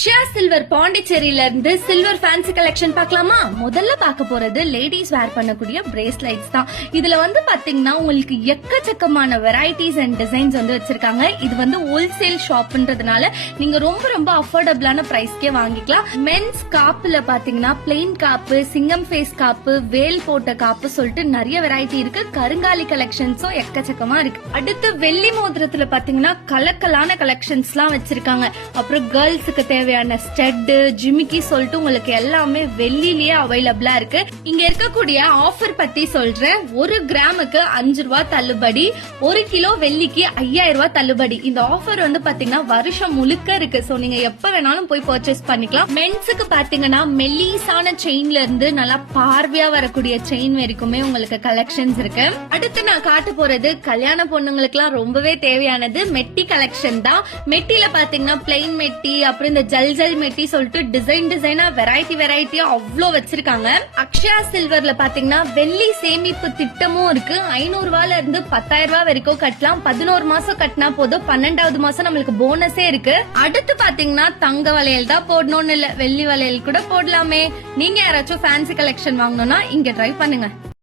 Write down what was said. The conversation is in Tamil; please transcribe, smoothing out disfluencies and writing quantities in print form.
அக்ஷயா சில்வர் பாண்டிச்சேரியில இருந்து சில்வர் ஃபேன்சி கலெக்ஷன் பார்க்கலாமா? முதல்ல பார்க்க போறது லேடிஸ் வேர் பண்ணக்கூடிய பிரேஸ்லைட்ஸ் தான். இதுல பாத்தீங்கன்னா உங்களுக்கு எக்கச்சக்கமான வெரைட்டிஸ் அண்ட் டிசைன்ஸ் வச்சிருக்காங்க. இது ஹோல்சேல் ஷாப்ன்றதுனால நீங்க ரொம்ப ரொம்ப அஃபோர்டபிளான பிரைஸ்க்கே வாங்கிக்கலாம். மென்ஸ் காப்புல பாத்தீங்கன்னா பிளெயின் காப்பு, சிங்கம் ஃபேஸ் காப்பு, வேல் போட்ட காப்பு சொல்லிட்டு நிறைய வெரைட்டி இருக்கு. கருங்காலி கலெக்ஷன்ஸும் எக்கச்சக்கமா இருக்கு. அடுத்து வெள்ளி மோதிரத்துல பாத்தீங்கன்னா கலக்கலான கலெக்ஷன்ஸ் எல்லாம் வச்சிருக்காங்க. அப்புறம் கேர்ள்ஸுக்கு தேவையான ஸ்டட், ஜிமிக்கி சொல்லிட்டு உங்களுக்கு எல்லாமே வெள்ளிலேயே அவைலபிளா இருக்கு. இங்க இருக்கக்கூடிய ஆஃபர் பத்தி சொல்றேன். 1 கிராமுக்கு 5 ரூபாய் தள்ளுபடி, 1 கிலோ வெள்ளிக்கு 5000 ரூபாய் தள்ளுபடி. இந்த ஆஃபர் பாத்தீங்கன்னா வருஷம் முழுக்க இருக்கு. சோ நீங்க எப்ப வேணாலும் போய் பர்ச்சேஸ் பண்ணிக்கலாம். மென்ஸுக்கு பாத்தீங்கன்னா மெல்லிசான செயின்ல இருந்து நல்லா பார்வையா வரக்கூடிய செயின் வரைக்குமே உங்களுக்கு கலெக்ஷன்ஸ் இருக்கு. அடுத்து நான் காட்ட போறது கல்யாண பொண்ணுங்களுக்கு எல்லாம் ரொம்பவே தேவையானது மெட்டி கலெக்ஷன் தான். மெட்டில பாத்தீங்கன்னா பிளெயின் மெட்டி, அப்புறம் இந்த ஜல் மெட்டி சொல்லிட்டு டிசைனா வெரைட்டியா அவ்வளோ வச்சிருக்காங்க. அக்ஷயா சில்வர்ல பாத்தீங்கன்னா வெள்ளி சேமிப்பு திட்டமும் இருக்கு. 500 ரூபாயில இருந்து 10,000 ரூபாய் வரைக்கும் கட்டலாம். 11 மாசம் கட்டினா போதும், 12வது மாசம் நம்மளுக்கு போனஸே இருக்கு. அடுத்து பாத்தீங்கன்னா தங்க வளையல் தான் போடணும்னு இல்ல, வெள்ளி வளையல் கூட போடலாமே. நீங்க யாராச்சும் ஃபேன்சி கலெக்ஷன் வாங்கணும்னா இங்க ட்ரை பண்ணுங்க.